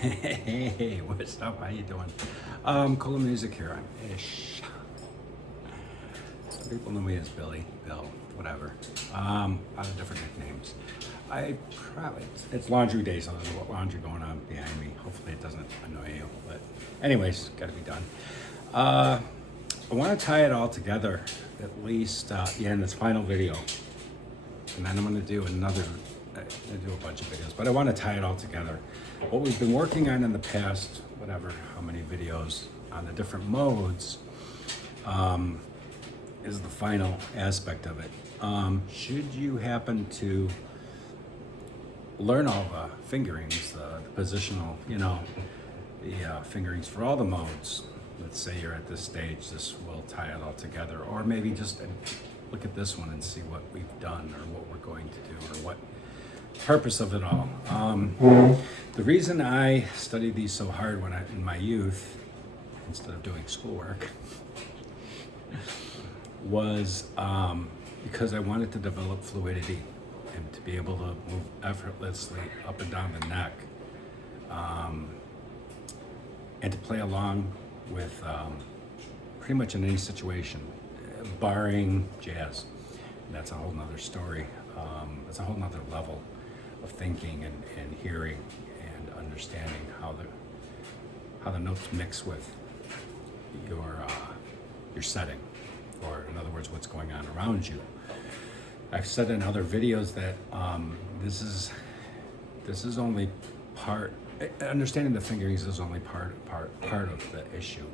Hey, what's up? How you doing? Cool music here. I'm Ish. Some people know me as Billy, Bill, whatever. A lot of different nicknames. It's laundry day, so there's a lot of laundry going on behind me. Hopefully it doesn't annoy you, but anyways, gotta be done. I want to tie it all together, at least in this final video, and then I'm going to do a bunch of videos, but I want to tie it all together. What we've been working on in the past, whatever, how many videos on the different modes, is the final aspect of it. Should you happen to learn all the fingerings, the positional, the fingerings for all the modes, let's say you're at this stage, this will tie it all together. Or maybe just look at this one and see what we've done or what we're going to do or what purpose of it all. The reason I studied these so hard in my youth, instead of doing schoolwork, was because I wanted to develop fluidity and to be able to move effortlessly up and down the neck, and to play along with pretty much in any situation, barring jazz. And that's a whole nother story. That's a whole nother level of thinking and hearing and understanding how the notes mix with your setting, or in other words, what's going on around you. I've said in other videos that this is only part. Understanding the fingerings is only part of the issue.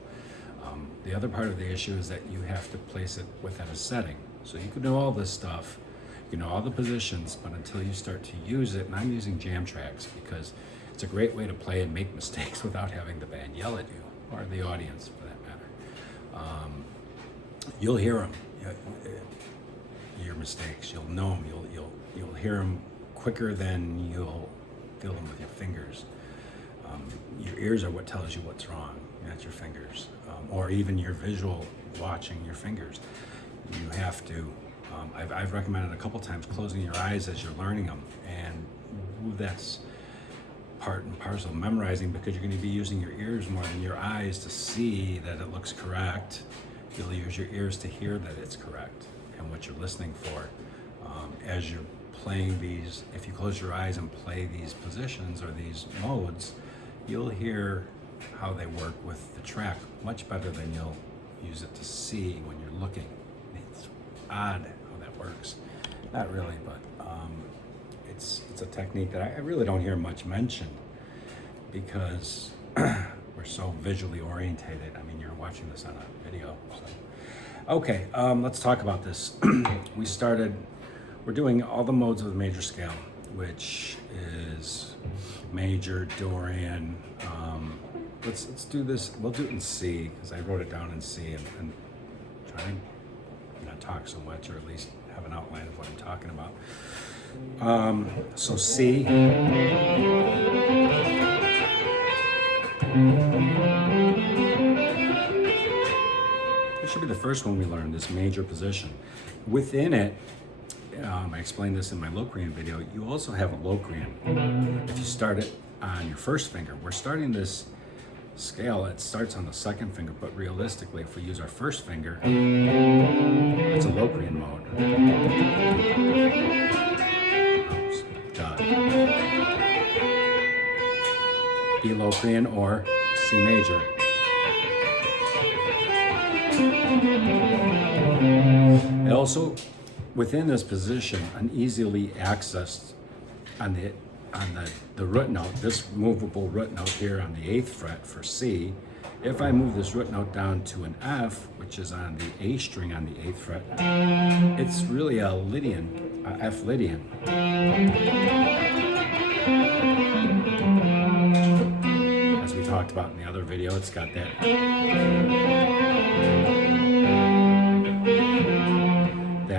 The other part of the issue is that you have to place it within a setting. So you can know all this stuff, you know all the positions, but until you start to use it, and I'm using jam tracks because it's a great way to play and make mistakes without having the band yell at you, or the audience for that matter. You'll hear them, your mistakes. You'll know them. You'll hear them quicker than you'll feel them with your fingers. Your ears are what tells you what's wrong, not your fingers, or even your visual watching your fingers. You have to, I've recommended a couple times closing your eyes as you're learning them, and that's part and parcel of memorizing, because you're going to be using your ears more than your eyes to see that it looks correct. You'll use your ears to hear that it's correct and what you're listening for. As you're playing these, if you close your eyes and play these positions or these modes, you'll hear how they work with the track much better than you'll use it to see when you're looking. It's odd how that works. Not really, but it's a technique that I really don't hear much mentioned, because we're so visually orientated. I mean, you're watching this on a video. So. Okay, let's talk about this. We're doing all the modes of the major scale, which is major, Dorian. Let's do this. We'll do it in C, because I wrote it down in C, and try to not talk so much, or at least have an outline of what I'm talking about. So C. This should be the first one we learned, this major position. Within it, I explained this in my Locrian video, you also have a Locrian. If you start it on your first finger, we're starting this scale, it starts on the second finger, but realistically, if we use our first finger, it's a Locrian mode. B Locrian or C major. And also, within this position, uneasily accessed on the root note, this movable root note here on the 8th fret for C, if I move this root note down to an F, which is on the A string on the 8th fret, it's really a Lydian, F Lydian. As we talked about in the other video, it's got that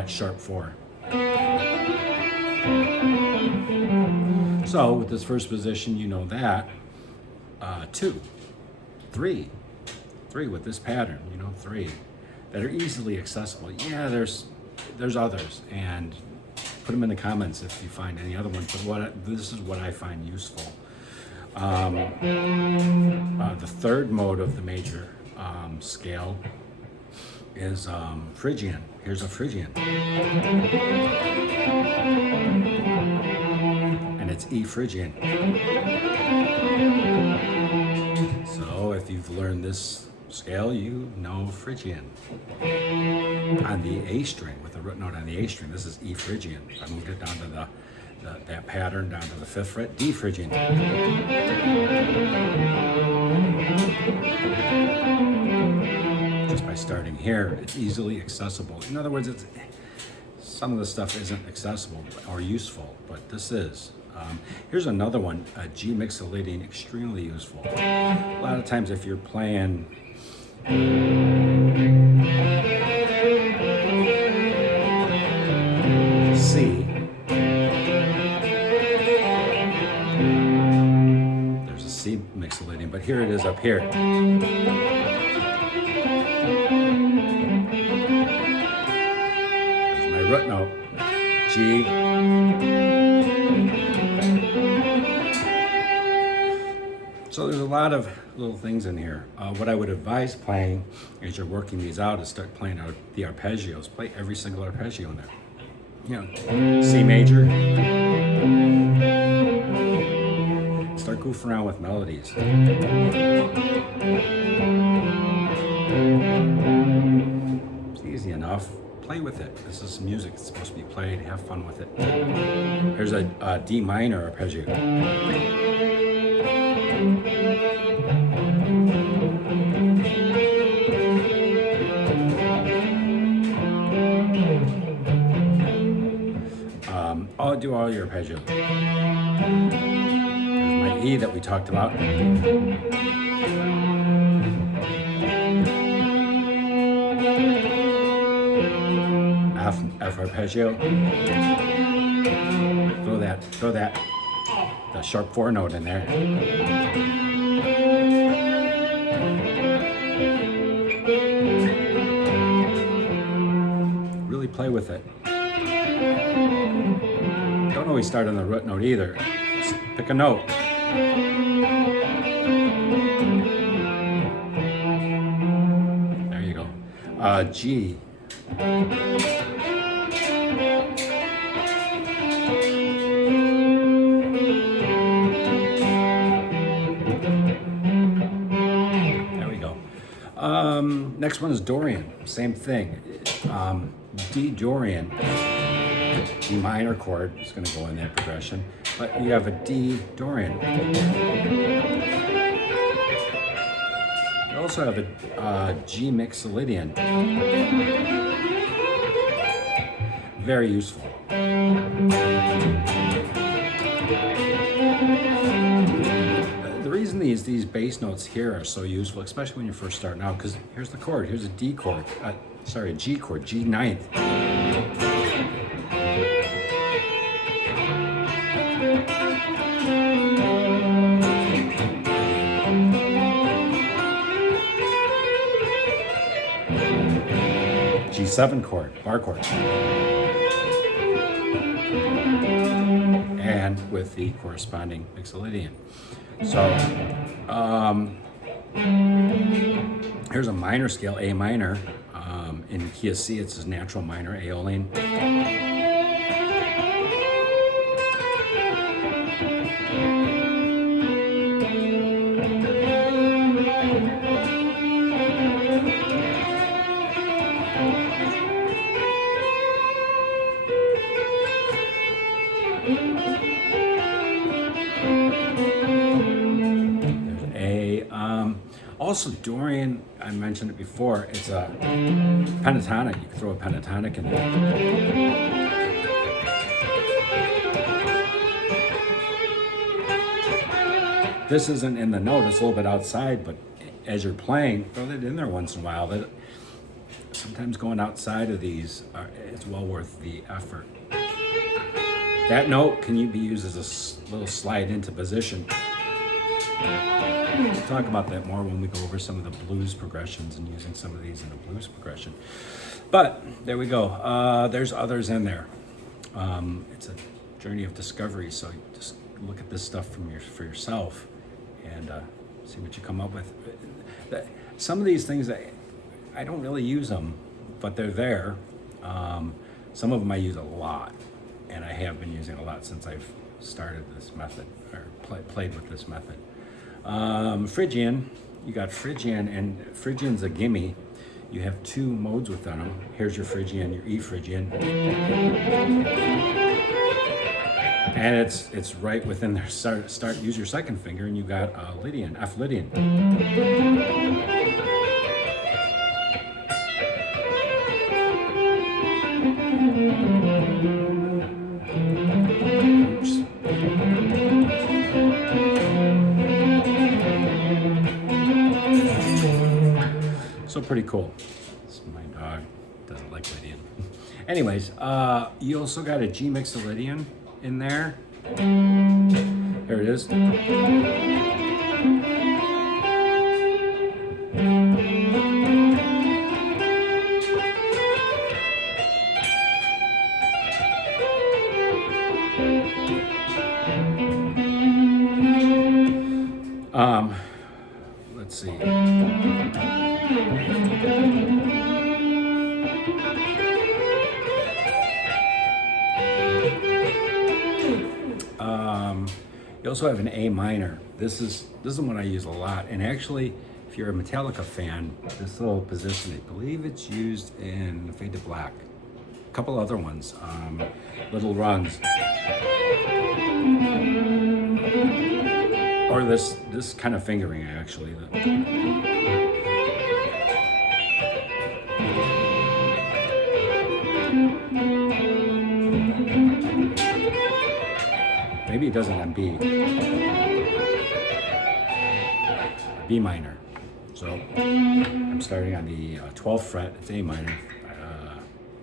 sharp 4. So with this first position, you know that. 2, 3 with this pattern, 3 that are easily accessible. Yeah, there's others, and put them in the comments if you find any other ones. But this is what I find useful. The third mode of the major scale is Phrygian. Here's a Phrygian. And it's E Phrygian. So if you've learned this scale, you know Phrygian. On the A string, with the root note on the A string, this is E Phrygian. If I moved it down to that pattern down to the 5th fret, D Phrygian. Just by starting here, it's easily accessible. In other words, some of the stuff isn't accessible or useful, but this is. Here's another one, a G Mixolydian, extremely useful. A lot of times if you're playing C, there's a C Mixolydian, but here it is up here. There's my root note, G. So there's a lot of little things in here. What I would advise playing as you're working these out is start playing out the arpeggios. Play every single arpeggio in there. You know, C major. Start goofing around with melodies. It's easy enough. Play with it. This is music. It's supposed to be played. Have fun with it. Here's a D minor arpeggio. I'll do all your arpeggios. There's my E that we talked about. F arpeggio. Throw that the sharp 4 note in there. Really play with it. Don't always start on the root note either. Just pick a note. There you go. G. Next one is Dorian. Same thing. D Dorian. D minor chord is going to go in that progression, but you have a D Dorian. You also have a G Mixolydian. Very useful. The reason these bass notes here are so useful, especially when you're first starting out, because here's the chord. Here's a D chord. A G chord, G ninth. G7 chord, bar chord. And with the corresponding Mixolydian. So, here's a minor scale, A minor. In key of C, it's a natural minor, Aeolian. Also, Dorian, I mentioned it before, it's a pentatonic. You can throw a pentatonic in there. This isn't in the note, it's a little bit outside, but as you're playing, throw it in there once in a while. Sometimes going outside of these is well worth the effort. That note can be used as a little slide into position. We'll talk about that more when we go over some of the blues progressions and using some of these in the blues progression. But there we go. There's others in there. It's a journey of discovery, so just look at this stuff for yourself and see what you come up with. Some of these things, I don't really use them, but they're there. Some of them I use a lot, and I have been using a lot since I've started this method, or played with this method. Phrygian, you got Phrygian, and Phrygian's a gimme. You have two modes within them. Here's your Phrygian, your E Phrygian. And it's right within there. Start use your second finger, and you got Lydian, F Lydian. Oops. So pretty cool. My dog doesn't like Lydian. Anyways, you also got a G Mixolydian in there. There it is. Let's see. You also have an A minor. This is one I use a lot. And actually, if you're a Metallica fan, this little position, I believe it's used in Fade to Black. A couple other ones, little runs. Or this kind of fingering, actually. Maybe it doesn't on B. B minor. So I'm starting on the 12th fret. It's A minor. I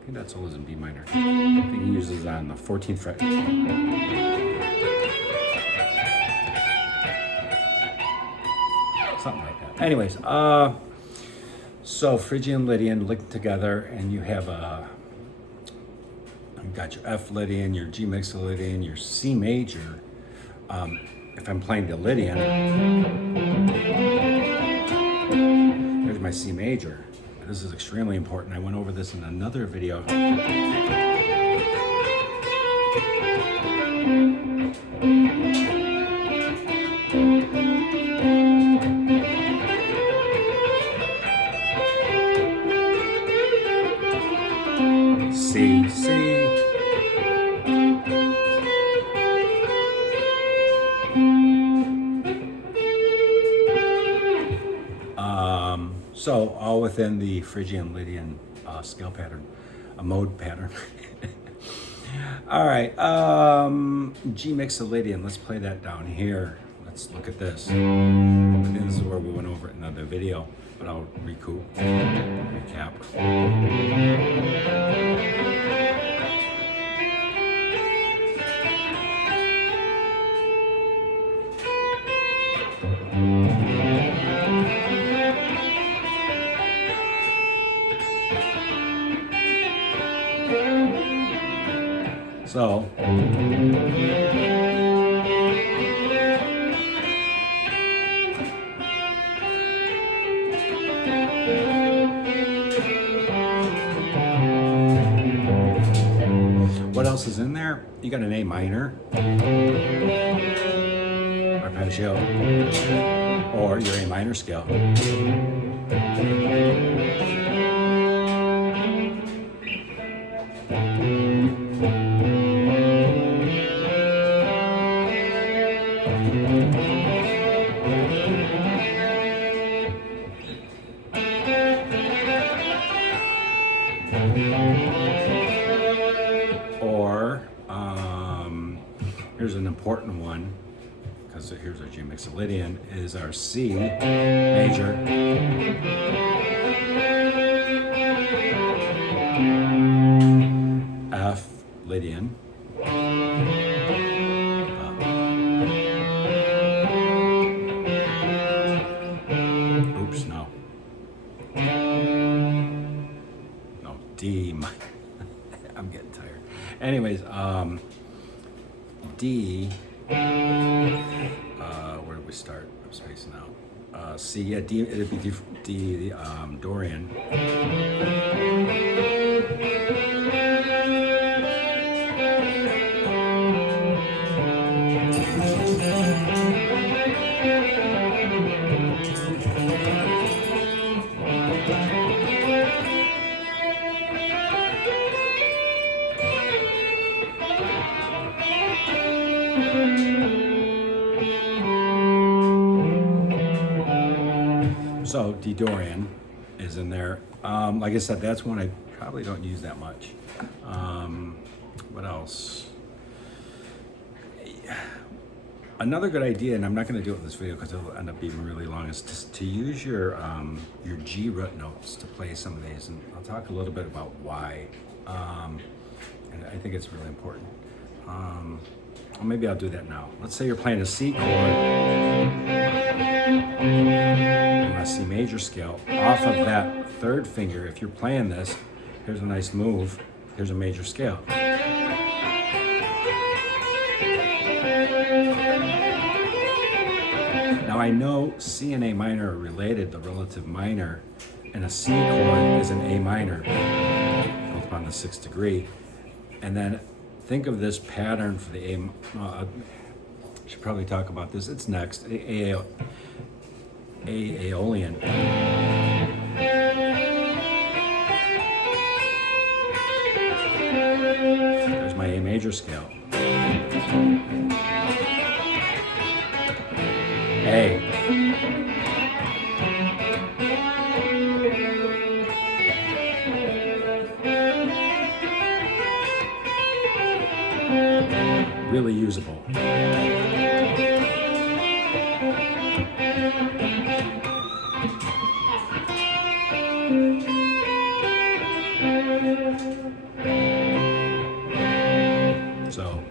think that solo is in B minor. I think he uses it on the 14th fret. Something like that. Anyways, so Phrygian, Lydian linked together, and you have you've got your F Lydian, your G Mixolydian, your C major. If I'm playing the Lydian, here's my C major. This is extremely important. I went over this in another video. C, C. So all within the Phrygian Lydian scale pattern, a mode pattern. All right, G Mixolydian. Let's play that down here. Let's look at this. I think this is where we went over it in another video, but I'll recap. So, what else is in there? You got an A minor, arpeggio, or your A minor scale. Or here's an important one, because here's our G Mixolydian, is our C major, F Lydian, oops, no, D. I'm getting tired. Anyways, D. Where do we restart. I'm spacing out. C, yeah, D, it'd be D Dorian. So D Dorian is in there. Like I said, that's one I probably don't use that much. What else? Another good idea, and I'm not going to do it in this video because it'll end up being really long, is to use your G root notes to play some of these, and I'll talk a little bit about why. And I think it's really important. Well, maybe I'll do that now. Let's say you're playing a C chord on a C major scale. Off of that third finger, if you're playing this, here's a nice move. Here's a major scale. Now I know C and A minor are related, the relative minor, and a C chord is an A minor, built upon the 6th degree. And then think of this pattern for the A. I should probably talk about this. It's next. Aeolian. There's my A major scale. A. Really usable. So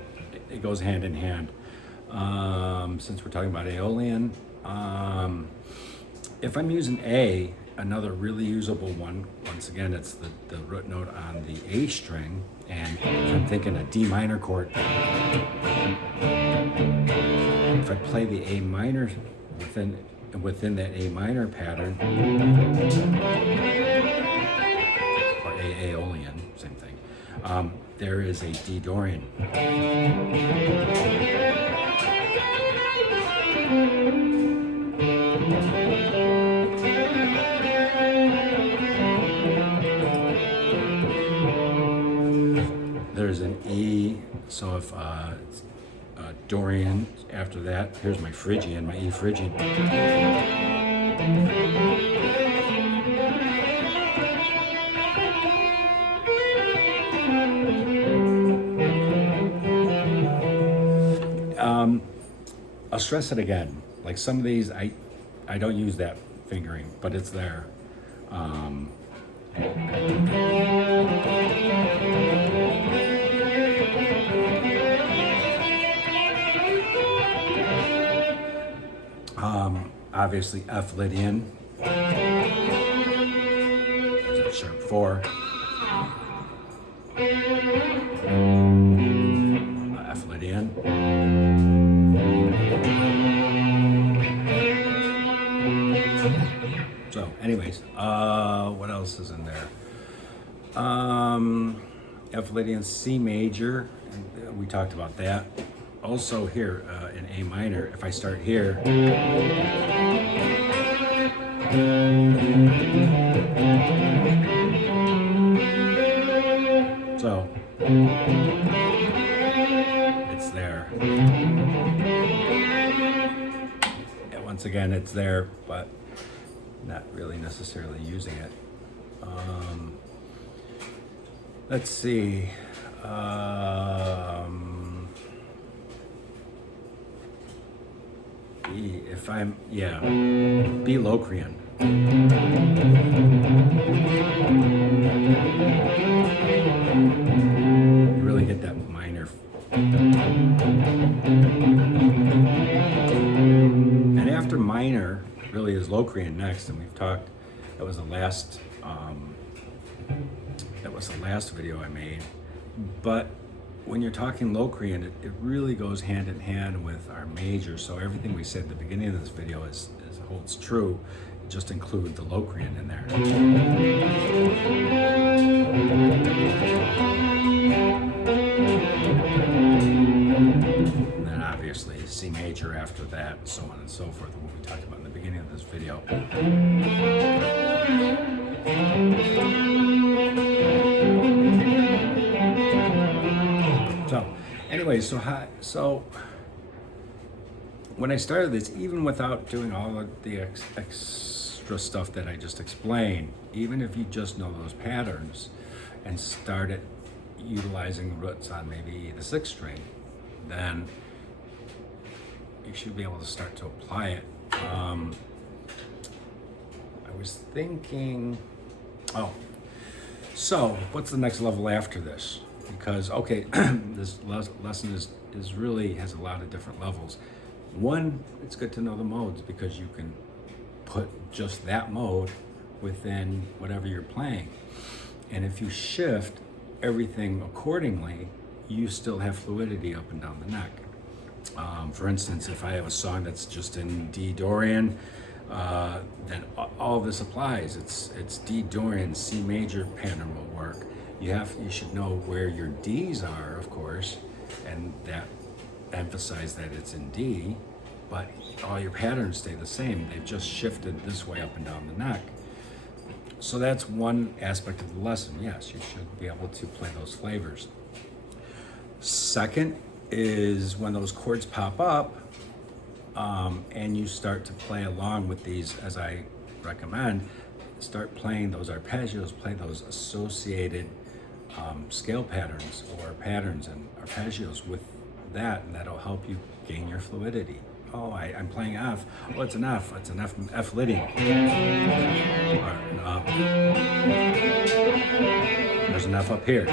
it goes hand in hand. Since we're talking about Aeolian, if I'm using A, another really usable one, once again, it's the root note on the A string, and if I'm thinking a D minor chord, if I play the A minor within that A minor pattern, or Aeolian, same thing, there is a D Dorian. There's an E, so if Dorian after that, here's my Phrygian, my E Phrygian. I'll stress it again. Like some of these, I don't use that fingering, but it's there. Obviously F-Lydian. There's that sharp 4. F-Lydian. So anyways, what else is in there? F-Lydian, C major, we talked about that. Also here in A minor, if I start here, so it's there. And once again, it's there, but not really necessarily using it. Let's see. B, if I'm, yeah, B Locrian. You really get that minor. And after minor, really is Locrian next, and we've talked, that was the last video I made. But when you're talking Locrian, it really goes hand in hand with our major. So everything we said at the beginning of this video holds true. Just include the Locrian in there. And then obviously C major after that, so on and so forth, what we talked about in the beginning of this video. So anyway, so when I started this, even without doing all of the extra stuff that I just explained, even if you just know those patterns and started utilizing roots on maybe the 6th string, then you should be able to start to apply it. I was thinking, so what's the next level after this? Because, okay, this lesson is really has a lot of different levels. One, it's good to know the modes because you can put just that mode within whatever you're playing. And if you shift everything accordingly, you still have fluidity up and down the neck. For instance, if I have a song that's just in D Dorian, then all this applies. It's D Dorian, C major pattern will work. You should know where your D's are, of course, and that emphasize that it's in D, but all your patterns stay the same. They've just shifted this way up and down the neck. So that's one aspect of the lesson. Yes, you should be able to play those flavors. Second is when those chords pop up and you start to play along with these, as I recommend, start playing those arpeggios, play those associated scale patterns or patterns and arpeggios with that, and that'll help you gain your fluidity. Oh, I'm playing F. Oh, it's an F. It's an F Lydian. Or an up. There's an F up here.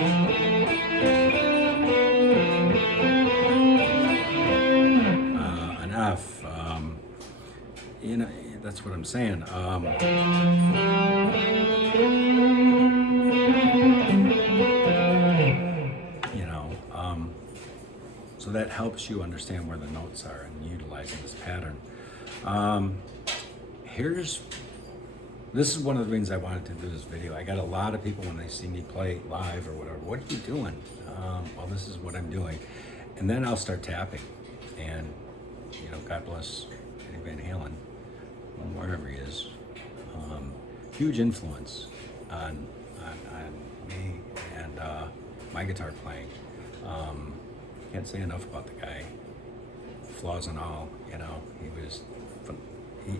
An F. You know, that's what I'm saying. So that helps you understand where the notes are and utilizing this pattern. This is one of the reasons I wanted to do this video. I got a lot of people when they see me play live or whatever, what are you doing? Well, this is what I'm doing. And then I'll start tapping. And, God bless Eddie Van Halen, wherever he is. Huge influence on me and my guitar playing. Can't say enough about the guy, flaws and all.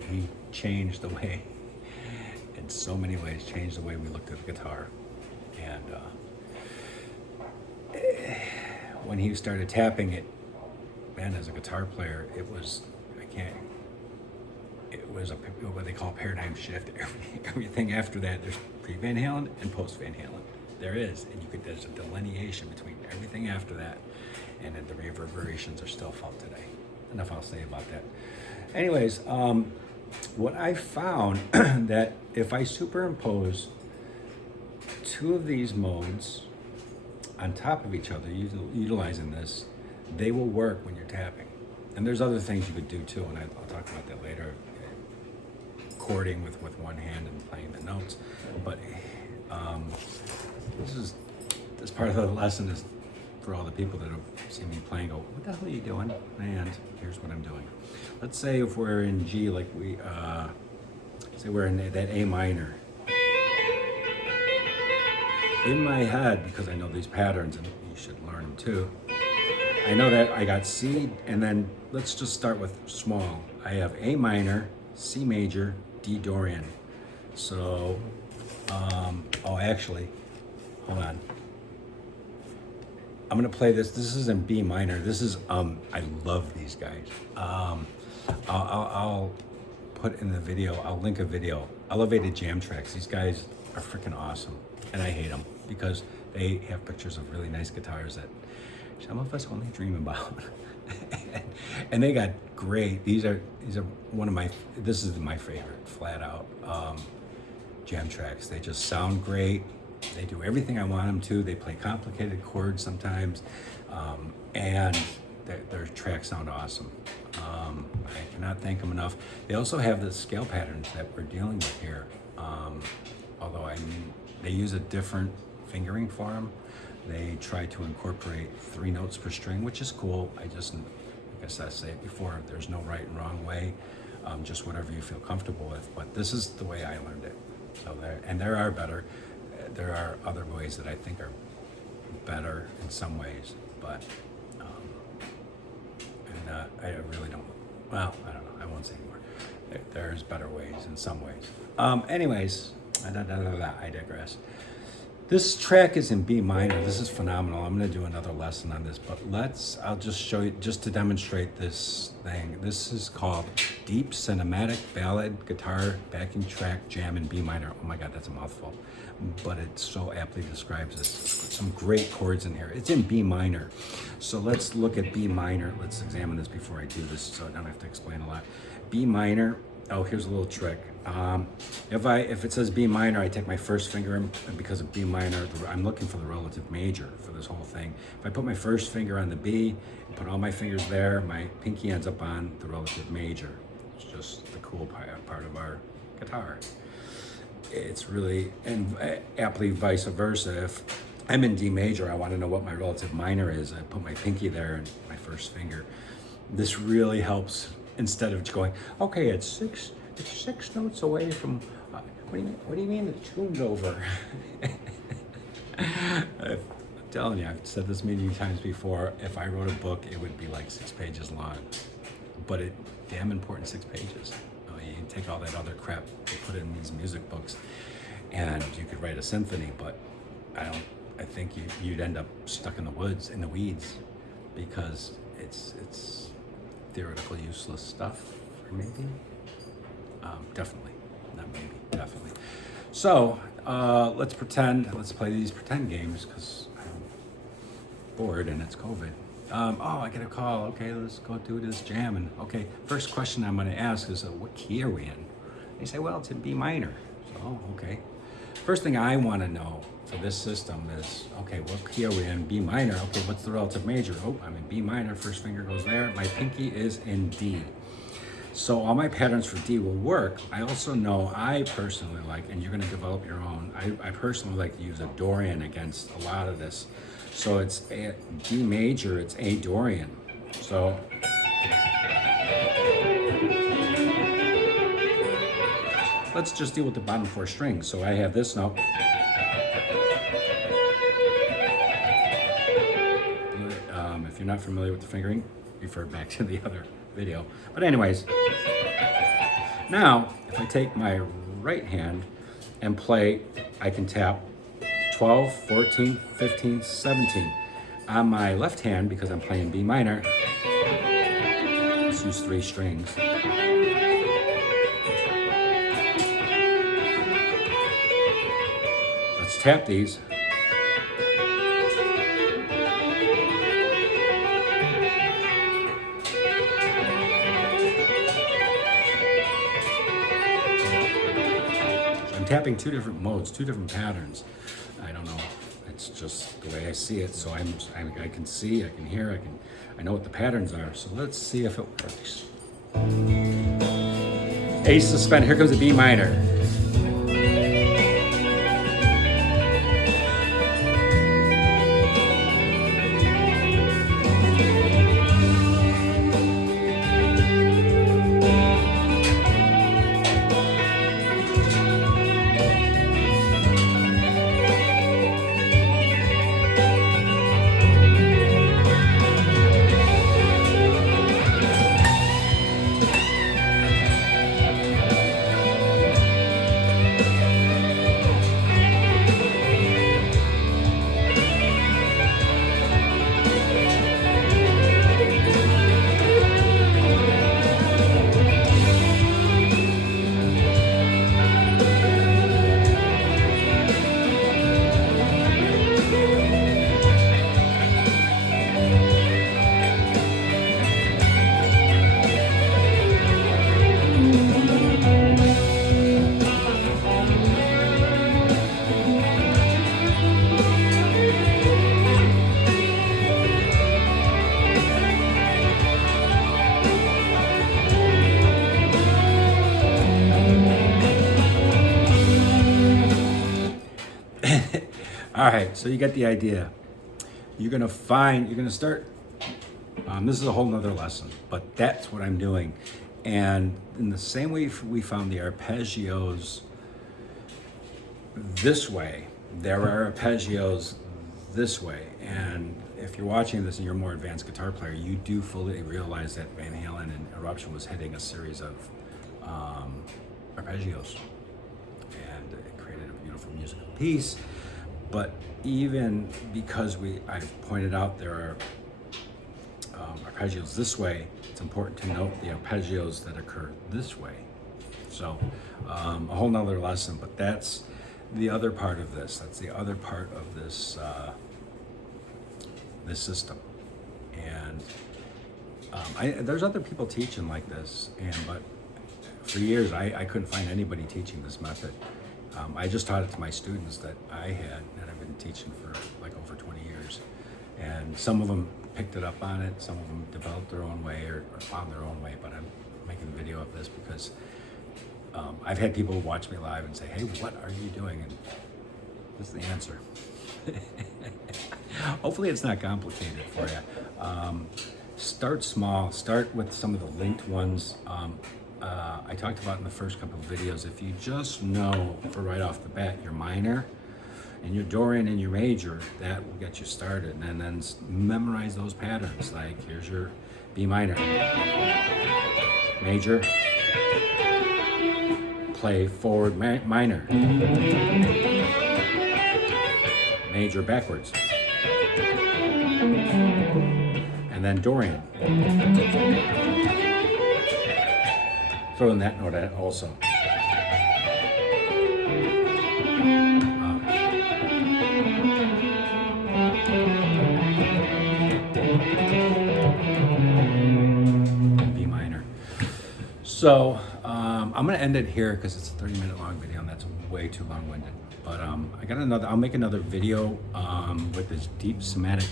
He changed the way, in so many ways, changed the way we looked at the guitar. And when he started tapping it, man, as a guitar player, it was what they call a paradigm shift. Everything after that, there's pre-Van Halen and post-Van Halen. There is, and there's a delineation between everything after that, and then the reverberations are still felt today. Enough I'll say about that. Anyways, what I found that if I superimpose two of these modes on top of each other, utilizing this, they will work when you're tapping. And there's other things you could do too, and I'll talk about that later. Chording with one hand and playing the notes. But this part of the lesson is for all the people that have seen me playing, go, what the hell are you doing? And here's what I'm doing. Let's say if we're in G, like say we're in that A minor. In my head, because I know these patterns, and you should learn them too, I know that I got C, and then let's just start with small. I have A minor, C major, D Dorian. So, actually, hold on. I'm gonna play this. This is in B minor. This is, I love these guys. I'll put in the video, I'll link a video, Elevated Jam Tracks. These guys are freaking awesome. And I hate them because they have pictures of really nice guitars that some of us only dream about. And they got great, these are this is my favorite, flat out, jam tracks. They just sound great. They do everything I want them to. They play complicated chords sometimes. And their tracks sound awesome. I cannot thank them enough. They also have the scale patterns that we're dealing with here. Although they use a different fingering for them. They try to incorporate 3 notes per string, which is cool. I guess I say it before, there's no right and wrong way, just whatever you feel comfortable with. But this is the way I learned it. So there are better. There are other ways that I think are better in some ways, but I really don't. Well, I don't know. I won't say anymore. There's better ways in some ways. Anyways, I digress. This track is in B minor. This is phenomenal. I'm going to do another lesson on this, but I'll just show you, just to demonstrate this thing. This is called Deep Cinematic Ballad Guitar Backing Track Jam in B minor. Oh my God, that's a mouthful, but it so aptly describes this. Some great chords in here. It's in B minor. So let's look at B minor. Let's examine this before I do this so I don't have to explain a lot. B minor. Oh, here's a little trick. If it says B minor, I take my first finger, and because of B minor, I'm looking for the relative major for this whole thing. If I put my first finger on the B and put all my fingers there, my pinky ends up on the relative major. It's just the cool part of our guitar. It's really, and aptly vice versa. If I'm in D major, I want to know what my relative minor is. I put my pinky there and my first finger. This really helps. Instead of going, okay, it's six notes away from. What do you mean it's tuned over? I'm telling you, I've said this many times before. If I wrote a book, it would be like 6 pages long, but damn important 6 pages. You can take all that other crap and put it in these music books, and you could write a symphony. But I think you'd end up stuck in the woods, in the weeds, because it's theoretical useless stuff, or maybe? Definitely, not maybe, definitely. So let's play these pretend games, because I'm bored and it's COVID. I get a call, okay, let's go do this jam. And okay, first question I'm gonna ask is, what key are we in? They say, well, it's in B minor. So, okay. First thing I wanna know for this system is, okay, what key are we in? B minor. Okay, what's the relative major? Oh, I'm in B minor. First finger goes there. My pinky is in D. So all my patterns for D will work. I also know I personally like, and you're going to develop your own, I personally like to use a Dorian against a lot of this. So it's D major, it's A Dorian. So let's just deal with the bottom 4 strings. So I have this note. If you're not familiar with the fingering, refer back to the other video. But anyways, now if I take my right hand and play, I can tap 12, 14, 15, 17. On my left hand, because I'm playing B minor, let's use 3 strings. Let's tap these. Tapping 2 different modes, 2 different patterns. I don't know. It's just the way I see it. So I can see, I can hear, I know what the patterns are. So let's see if it works. A suspended. Here comes a B minor. All right, so you get the idea. You're gonna start, this is a whole nother lesson, but that's what I'm doing. And in the same way we found the arpeggios this way, there are arpeggios this way. And if you're watching this and you're a more advanced guitar player, you do fully realize that Van Halen and Eruption was hitting a series of arpeggios. And it created a beautiful musical piece. But even because I've pointed out there are arpeggios this way, it's important to note the arpeggios that occur this way. So a whole nother lesson, but that's the other part of this. That's the other part of this this system. And there's other people teaching like this, but for years I couldn't find anybody teaching this method. I just taught it to my students that I had, and I've been teaching for like over 20 years. And some of them picked it up on it, some of them developed their own way or found their own way, but I'm making a video of this because I've had people watch me live and say, hey, what are you doing? And this is the answer. Hopefully it's not complicated for you. Start small, start with some of the linked ones. I talked about in the first couple of videos, if you just know for right off the bat your minor and your Dorian and your major, that will get you started. And then memorize those patterns. Like here's your B minor, major, play forward minor, major backwards, and then Dorian. Throw in that note also. B minor. So I'm going to end it here because it's a 30-minute long video and that's way too long-winded. But I'll make another video with this deep cinematic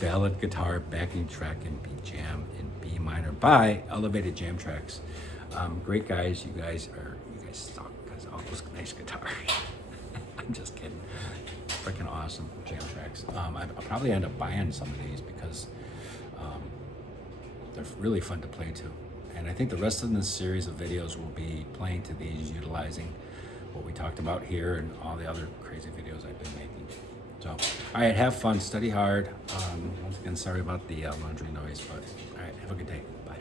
ballad guitar backing track in B jam in B minor by Elevated Jam Tracks. Great guys, you guys suck because all those nice guitars. I'm just kidding. Freaking awesome jam tracks. I'll probably end up buying some of these because they're really fun to play to. And I think the rest of this series of videos will be playing to these, utilizing what we talked about here and all the other crazy videos I've been making. So, all right, have fun, study hard. Once again, sorry about the laundry noise, but all right, have a good day. Bye.